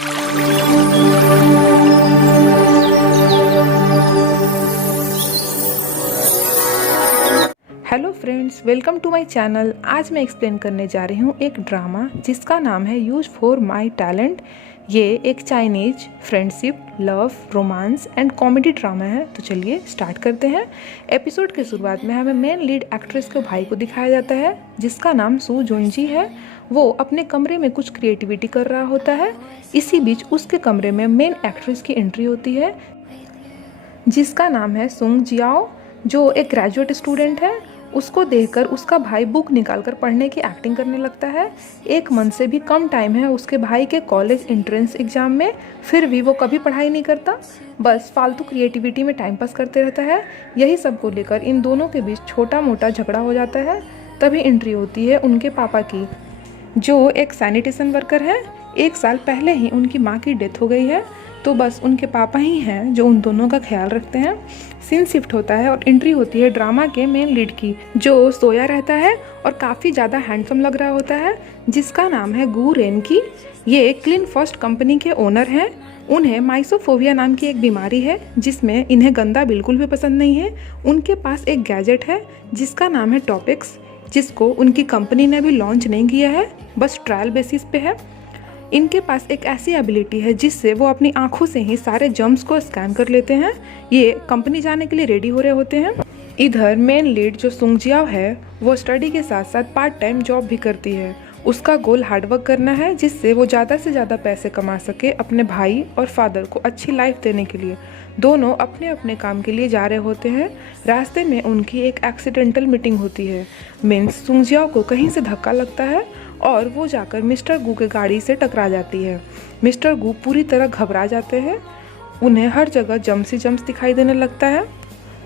Hello friends, welcome to my channel. आज मैं explain करने जा रही हूँ एक ड्रामा जिसका नाम है यूज फॉर माय टैलेंट। ये एक Chinese friendship, love, romance and comedy drama है। तो चलिए स्टार्ट करते हैं। एपिसोड के शुरुआत में हमें मेन लीड एक्ट्रेस के भाई को दिखाया जाता है जिसका नाम सू जोंजी है। वो अपने कमरे में कुछ क्रिएटिविटी कर रहा होता है। इसी बीच उसके कमरे में मेन एक्ट्रेस की एंट्री होती है जिसका नाम है सुंग जियाओ, जो एक ग्रेजुएट स्टूडेंट है। उसको देखकर उसका भाई बुक निकालकर पढ़ने की एक्टिंग करने लगता है। एक मंथ से भी कम टाइम है उसके भाई के कॉलेज एंट्रेंस एग्जाम में, फिर भी वो कभी पढ़ाई नहीं करता, बस फालतू क्रिएटिविटी में टाइम पास करते रहता है। यही सब को लेकर इन दोनों के बीच छोटा मोटा झगड़ा हो जाता है। तभी एंट्री होती है उनके पापा की, जो एक सैनिटेशन वर्कर है। 1 साल पहले ही उनकी माँ की डेथ हो गई है, तो बस उनके पापा ही हैं जो उन दोनों का ख्याल रखते हैं। सीन शिफ्ट होता है और एंट्री होती है ड्रामा के मेन लीड की, जो सोया रहता है और काफ़ी ज़्यादा हैंडसम लग रहा होता है, जिसका नाम है गू रेन की। ये क्लीन फर्स्ट कंपनी के ओनर हैं। उन्हें माइसोफोबिया नाम की एक बीमारी है जिसमें इन्हें गंदा बिल्कुल भी पसंद नहीं है। उनके पास एक गैजेट है जिसका नाम है टॉपिक्स, जिसको उनकी कंपनी ने अभी लॉन्च नहीं किया है, बस ट्रायल बेसिस पे है। इनके पास एक ऐसी एबिलिटी है जिससे वो अपनी आंखों से ही सारे जर्म्स को स्कैन कर लेते हैं। ये कंपनी जाने के लिए रेडी हो रहे होते हैं। इधर मेन लीड जो सुंग जियाओ है, वो स्टडी के साथ साथ पार्ट टाइम जॉब भी करती है। उसका गोल हार्डवर्क करना है जिससे वो ज़्यादा से ज़्यादा पैसे कमा सके अपने भाई और फादर को अच्छी लाइफ देने के लिए। दोनों अपने अपने काम के लिए जा रहे होते हैं। रास्ते में उनकी एक एक्सीडेंटल मीटिंग होती है। मीन्स सुंग जियाओ को कहीं से धक्का लगता है और वो जाकर मिस्टर गू के गाड़ी से टकरा जाती है। मिस्टर गू पूरी तरह घबरा जाते हैं। उन्हें हर जगह जम्स ही जम्स दिखाई देने लगता है।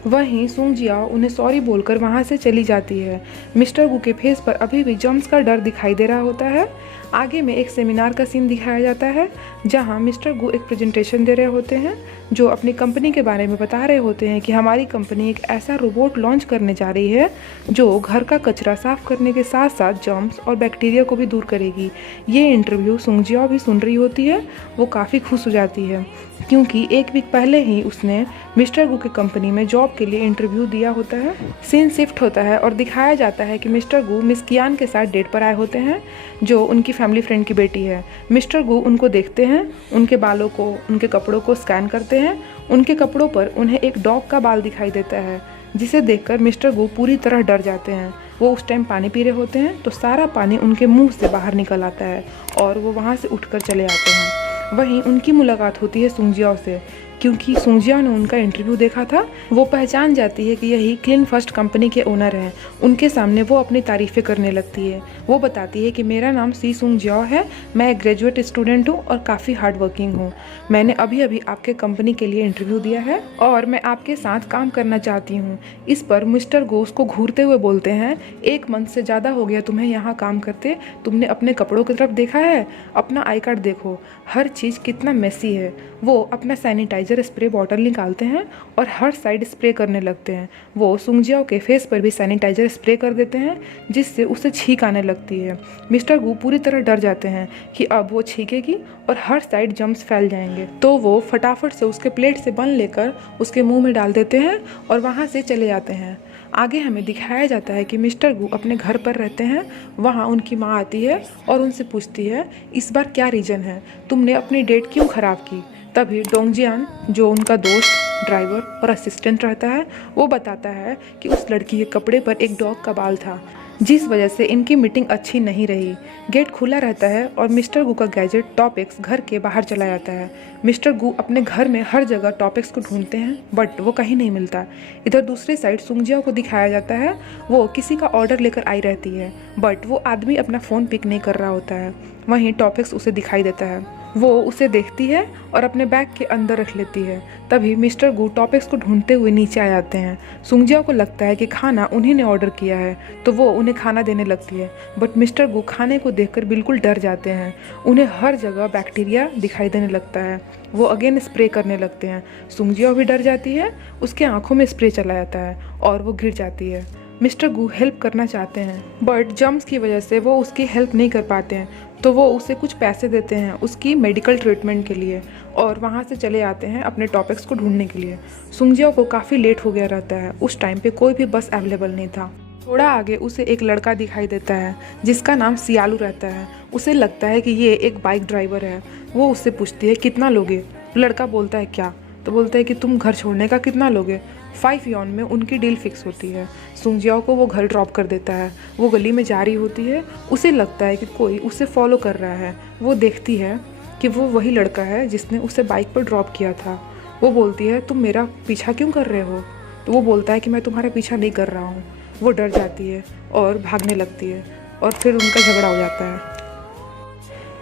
वहीं सुंग जियाओ उन्हें सॉरी बोलकर वहाँ से चली जाती है। मिस्टर गू के फेस पर अभी भी जम्स का डर दिखाई दे रहा होता है। आगे में एक सेमिनार का सीन दिखाया जाता है जहाँ मिस्टर गू एक प्रेजेंटेशन दे रहे होते हैं, जो अपनी कंपनी के बारे में बता रहे होते हैं कि हमारी कंपनी एक ऐसा रोबोट लॉन्च करने जा रही है जो घर का कचरा साफ करने के साथ साथ जर्म्स और बैक्टीरिया को भी दूर करेगी। ये इंटरव्यू सुंग जियाओ भी सुन रही होती है। वो काफ़ी खुश हो जाती है क्योंकि 1 वीक पहले ही उसने मिस्टर गू की कंपनी में जॉब के लिए इंटरव्यू दिया होता है। सीन शिफ्ट होता है और दिखाया जाता है कि मिस्टर गू मिस कियान के साथ डेट पर आए होते हैं, जो उनकी फैमिली फ्रेंड की बेटी है। मिस्टर गू उनको देखते हैं, उनके बालों को, उनके कपड़ों को स्कैन करते हैं। उनके कपड़ों पर उन्हें एक डॉग का बाल दिखाई देता है, जिसे देखकर मिस्टर गू पूरी तरह डर जाते हैं। वो उस टाइम पानी पी रहे होते हैं तो सारा पानी उनके मुंह से बाहर निकल आता है और वो वहाँ से उठकर चले आते हैं। वहीं उनकी मुलाकात होती है सुंग जियाओ से, क्योंकि सुंग जियाओ ने उनका इंटरव्यू देखा था। वो पहचान जाती है कि यही क्लीन फर्स्ट कंपनी के ओनर हैं। उनके सामने वो अपनी तारीफ़ें करने लगती है। वो बताती है कि मेरा नाम सी सुंग जियाओ है, मैं एक ग्रेजुएट स्टूडेंट हूँ और काफ़ी हार्ड वर्किंग हूँ। मैंने अभी अभी आपके कंपनी के लिए इंटरव्यू दिया है और मैं आपके साथ काम करना चाहती हूँ। इस पर मिस्टर गो उसको घूरते हुए बोलते हैं, 1 मंथ से ज़्यादा हो गया तुम्हें यहाँ काम करते, तुमने अपने कपड़ों की तरफ देखा है? अपना आई कार्ड देखो, हर चीज़ कितना मेसी है। वो अपना सैनिटाइजर स्प्रे बॉटल निकालते हैं और हर साइड स्प्रे करने लगते हैं। वो सुंग जियाओ के फेस पर भी सैनिटाइजर स्प्रे कर देते हैं जिससे उसे छींक आने लगती है। मिस्टर गू पूरी तरह डर जाते हैं कि अब वो छींकेगी और हर साइड जम्स फैल जाएंगे, तो वो फटाफट से उसके प्लेट से बन लेकर उसके मुंह में डाल देते हैं और वहाँ से चले जाते हैं। आगे हमें दिखाया जाता है कि मिस्टर गू अपने घर पर रहते हैं। वहाँ उनकी माँ आती है और उनसे पूछती है, इस बार क्या रीज़न है, तुमने अपनी डेट क्यों ख़राब की? तभी डोंगजियान, जो उनका दोस्त, ड्राइवर और असिस्टेंट रहता है, वो बताता है कि उस लड़की के कपड़े पर एक डॉग का बाल था, जिस वजह से इनकी मीटिंग अच्छी नहीं रही। गेट खुला रहता है और मिस्टर गू का गैजेट टॉपिक्स घर के बाहर चला जाता है। मिस्टर गू अपने घर में हर जगह टॉपिक्स को ढूंढते हैं बट वो कहीं नहीं मिलता। इधर दूसरी साइड सुंग जियाओ को दिखाया जाता है। वो किसी का ऑर्डर लेकर आई रहती है बट वो आदमी अपना फ़ोन पिक नहीं कर रहा होता है। वहीं टॉपिक्स उसे दिखाई देता है। वो उसे देखती है और अपने बैग के अंदर रख लेती है। तभी मिस्टर गू टॉपिक्स को ढूंढते हुए नीचे आ जाते हैं। सुंग जियाओ को लगता है कि खाना उन्हीं ने ऑर्डर किया है, तो वो उन्हें खाना देने लगती है, बट मिस्टर गू खाने को देखकर बिल्कुल डर जाते हैं। उन्हें हर जगह बैक्टीरिया दिखाई देने लगता है। वो अगेन स्प्रे करने लगते हैं। सुंग जियाओ भी डर जाती है, उसके आंखों में स्प्रे चला जाता है और वो गिर जाती है। मिस्टर गू हेल्प करना चाहते हैं बट जम्स की वजह से वो उसकी हेल्प नहीं कर पाते हैं, तो वो उसे कुछ पैसे देते हैं उसकी मेडिकल ट्रीटमेंट के लिए और वहाँ से चले आते हैं अपने टॉपिक्स को ढूंढने के लिए। सुंगजियाओ को काफ़ी लेट हो गया रहता है, उस टाइम पे कोई भी बस अवेलेबल नहीं था। थोड़ा आगे उसे एक लड़का दिखाई देता है जिसका नाम सियालू रहता है। उसे लगता है कि ये एक बाइक ड्राइवर है। वो उससे पूछती है कितना लोगे? तो लड़का बोलता है क्या? तो बोलता है कि तुम घर छोड़ने का कितना लोगे? 5 यॉन में उनकी डील फिक्स होती है। सुंगजियाओ को वो घर ड्रॉप कर देता है। वो गली में जा रही होती है, उसे लगता है कि कोई उसे फॉलो कर रहा है। वो देखती है कि वो वही लड़का है जिसने उसे बाइक पर ड्रॉप किया था। वो बोलती है तुम मेरा पीछा क्यों कर रहे हो? तो वो बोलता है कि मैं तुम्हारा पीछा नहीं कर रहा हूँ। वो डर जाती है और भागने लगती है और फिर उनका झगड़ा हो जाता है।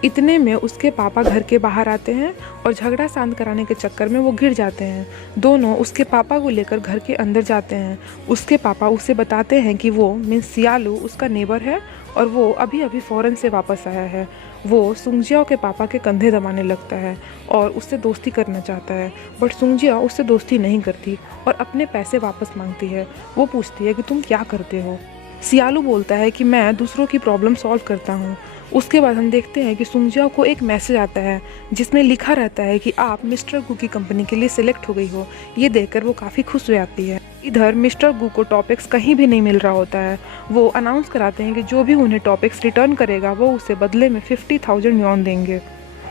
इतने में उसके पापा घर के बाहर आते हैं और झगड़ा शांत कराने के चक्कर में वो गिर जाते हैं। दोनों उसके पापा को लेकर घर के अंदर जाते हैं। उसके पापा उसे बताते हैं कि वो मीन्स सियालू उसका नेबर है और वो अभी अभी फ़ौरन से वापस आया है। वो सुंगजियाओ के पापा के कंधे दबाने लगता है और उससे दोस्ती करना चाहता है, बट सुंगजियाओ उससे दोस्ती नहीं करती और अपने पैसे वापस मांगती है। वो पूछती है कि तुम क्या करते हो? सियालू बोलता है कि मैं दूसरों की प्रॉब्लम सॉल्व करता हूँ। उसके बाद हम देखते हैं कि सुंगजियाओ को एक मैसेज आता है जिसमें लिखा रहता है कि आप मिस्टर गू की कंपनी के लिए सिलेक्ट हो गई हो। ये देखकर वो काफ़ी खुश हो जाती है। इधर मिस्टर गू को टॉपिक्स कहीं भी नहीं मिल रहा होता है। वो अनाउंस कराते हैं कि जो भी उन्हें टॉपिक्स रिटर्न करेगा वो उसे बदले में 50,000 यॉन देंगे।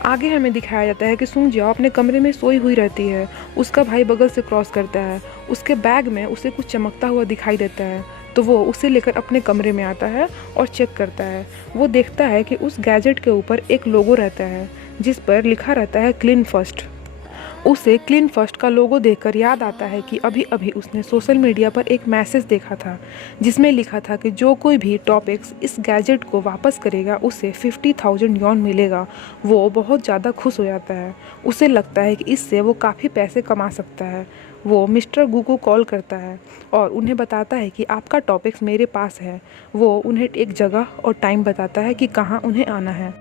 आगे हमें दिखाया जाता है कि सुंगजियाओ अपने कमरे में सोई हुई रहती है। उसका भाई बगल से क्रॉस करता है। उसके बैग में उसे कुछ चमकता हुआ दिखाई देता है, तो वो उसे लेकर अपने कमरे में आता है और चेक करता है। वो देखता है कि उस गैजेट के ऊपर एक लोगो रहता है जिस पर लिखा रहता है क्लीन फर्स्ट। उसे क्लीन फर्स्ट का लोगो देखकर याद आता है कि अभी अभी उसने सोशल मीडिया पर एक मैसेज देखा था जिसमें लिखा था कि जो कोई भी टॉपिक्स इस गैजेट को वापस करेगा उसे 50,000 यॉन मिलेगा। वो बहुत ज़्यादा खुश हो जाता है। उसे लगता है कि इससे वो काफ़ी पैसे कमा सकता है। वो मिस्टर गू को कॉल करता है और उन्हें बताता है कि आपका टॉपिक्स मेरे पास है। वो उन्हें एक जगह और टाइम बताता है कि कहाँ उन्हें आना है।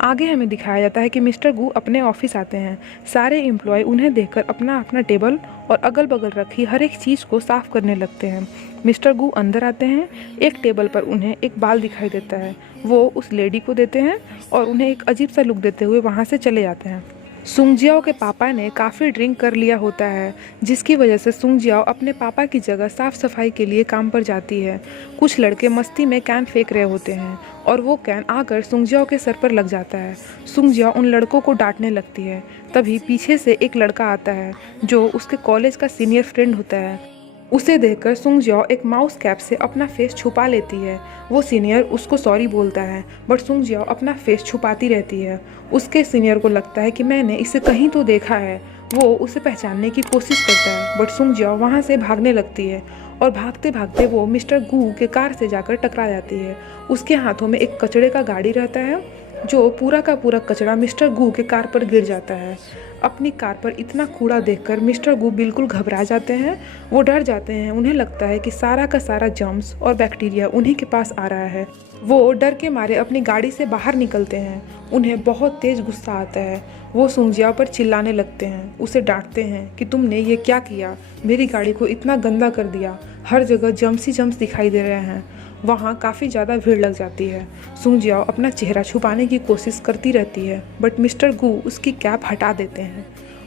आगे हमें दिखाया जाता है कि मिस्टर गू अपने ऑफिस आते हैं। सारे एम्प्लॉय उन्हें देखकर अपना अपना टेबल और अगल बगल रखी हर एक चीज़ को साफ़ करने लगते हैं। मिस्टर गू अंदर आते हैं। एक टेबल पर उन्हें एक बाल दिखाई देता है। वो उस लेडी को देते हैं और उन्हें एक अजीब सा लुक देते हुए वहाँ से चले जाते हैं। सुंगजियाओ के पापा ने काफ़ी ड्रिंक कर लिया होता है जिसकी वजह से सुंगजियाओ अपने पापा की जगह साफ़ सफाई के लिए काम पर जाती है। कुछ लड़के मस्ती में कैन फेंक रहे होते हैं और वो कैन आकर सुंगजियाओ के सर पर लग जाता है। सुंगजियाओ उन लड़कों को डांटने लगती है। तभी पीछे से एक लड़का आता है जो उसके कॉलेज का सीनियर फ्रेंड होता है। उसे देखकर सुंगजियाओ एक माउस कैप से अपना फेस छुपा लेती है। वो सीनियर उसको सॉरी बोलता है बट सुंगजियाओ अपना फेस छुपाती रहती है। उसके सीनियर को लगता है कि मैंने इसे कहीं तो देखा है। वो उसे पहचानने की कोशिश करता है बट सुंगजियाओ वहाँ से भागने लगती है और भागते भागते वो मिस्टर गू के कार से जाकर टकरा जाती है। उसके हाथों में एक कचड़े का गाड़ी रहता है जो पूरा का पूरा कचरा मिस्टर गू के कार पर गिर जाता है। अपनी कार पर इतना कूड़ा देखकर मिस्टर गू बिल्कुल घबरा जाते हैं। वो डर जाते हैं। उन्हें लगता है कि सारा का सारा जर्म्स और बैक्टीरिया उन्हीं के पास आ रहा है। वो डर के मारे अपनी गाड़ी से बाहर निकलते हैं। उन्हें बहुत तेज गुस्सा आता है। वो सुंगजियाओ पर चिल्लाने लगते हैं, उसे डांटते हैं कि तुमने ये क्या किया, मेरी गाड़ी को इतना गंदा कर दिया, हर जगह जम्स ही जम्स दिखाई दे रहे हैं। वहाँ काफ़ी ज़्यादा भीड़ लग जाती है। सुंगजियाओ अपना चेहरा छुपाने की कोशिश करती रहती है बट मिस्टर गू उसकी कैप हटा देते हैं।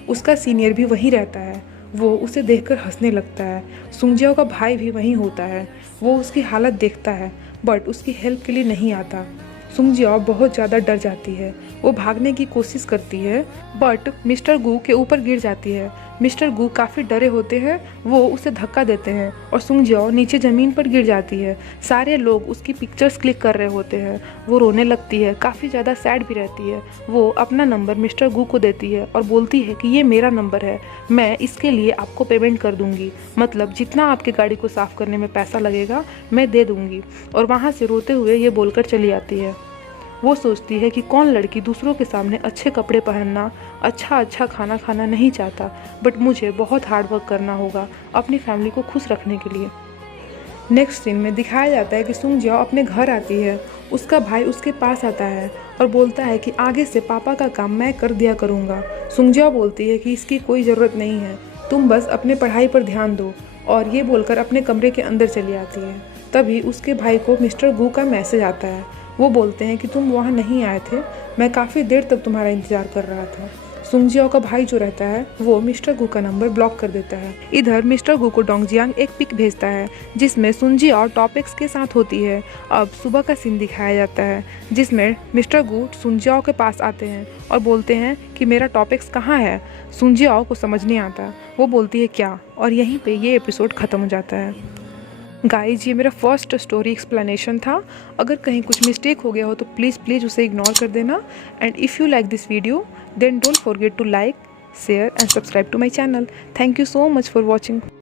उसका सीनियर भी वहीं रहता है। वो उसे देखकर हंसने लगता है। सुंगजियाओ का भाई भी वहीं होता है। वो उसकी हालत देखता है बट उसकी हेल्प के लिए नहीं आता। सुंगजियाओ बहुत ज़्यादा डर जाती है। वो भागने की कोशिश करती है बट मिस्टर गू के ऊपर गिर जाती है। मिस्टर गू काफ़ी डरे होते हैं। वो उसे धक्का देते हैं और सुंगजियाओ नीचे ज़मीन पर गिर जाती है। सारे लोग उसकी पिक्चर्स क्लिक कर रहे होते हैं। वो रोने लगती है, काफ़ी ज़्यादा सैड भी रहती है। वो अपना नंबर मिस्टर गू को देती है और बोलती है कि ये मेरा नंबर है, मैं इसके लिए आपको पेमेंट कर दूँगी, मतलब जितना आपकी गाड़ी को साफ़ करने में पैसा लगेगा मैं दे दूँगी। और वहाँ से रोते हुए ये बोलकर चली आती है। वो सोचती है कि कौन लड़की दूसरों के सामने अच्छे कपड़े पहनना, अच्छा खाना खाना नहीं चाहता, बट मुझे बहुत हार्ड वर्क करना होगा अपनी फैमिली को खुश रखने के लिए। नेक्स्ट सीन में दिखाया जाता है कि सुंगजियाओ अपने घर आती है। उसका भाई उसके पास आता है और बोलता है कि आगे से पापा का काम मैं कर दिया करूँगा। सुंगजियाओ बोलती है कि इसकी कोई ज़रूरत नहीं है, तुम बस अपने पढ़ाई पर ध्यान दो, और ये बोलकर अपने कमरे के अंदर चली आती है। तभी उसके भाई को मिस्टर गू का मैसेज आता है। वो बोलते हैं कि तुम वहाँ नहीं आए थे, मैं काफ़ी देर तक तुम्हारा इंतज़ार कर रहा था। सुंगजियाओ का भाई जो रहता है वो मिस्टर गु का नंबर ब्लॉक कर देता है। इधर मिस्टर गु को डोंगजियांग एक पिक भेजता है जिसमें सुंगजियाओ टॉपिक्स के साथ होती है। अब सुबह का सीन दिखाया जाता है जिसमें मिस्टर गु सुंगजियाओ के पास आते हैं और बोलते हैं कि मेरा टॉपिक्स कहाँ है। सुंगजियाओ को समझ नहीं आता, वो बोलती है क्या, और यहीं पे ये एपिसोड ख़त्म हो जाता है। गाइज ये मेरा फर्स्ट स्टोरी एक्सप्लेनेशन था। अगर कहीं कुछ मिस्टेक हो गया हो तो प्लीज़ उसे इग्नोर कर देना। And if you like this video then don't forget to like, share and subscribe to my channel. Thank you so much for watching.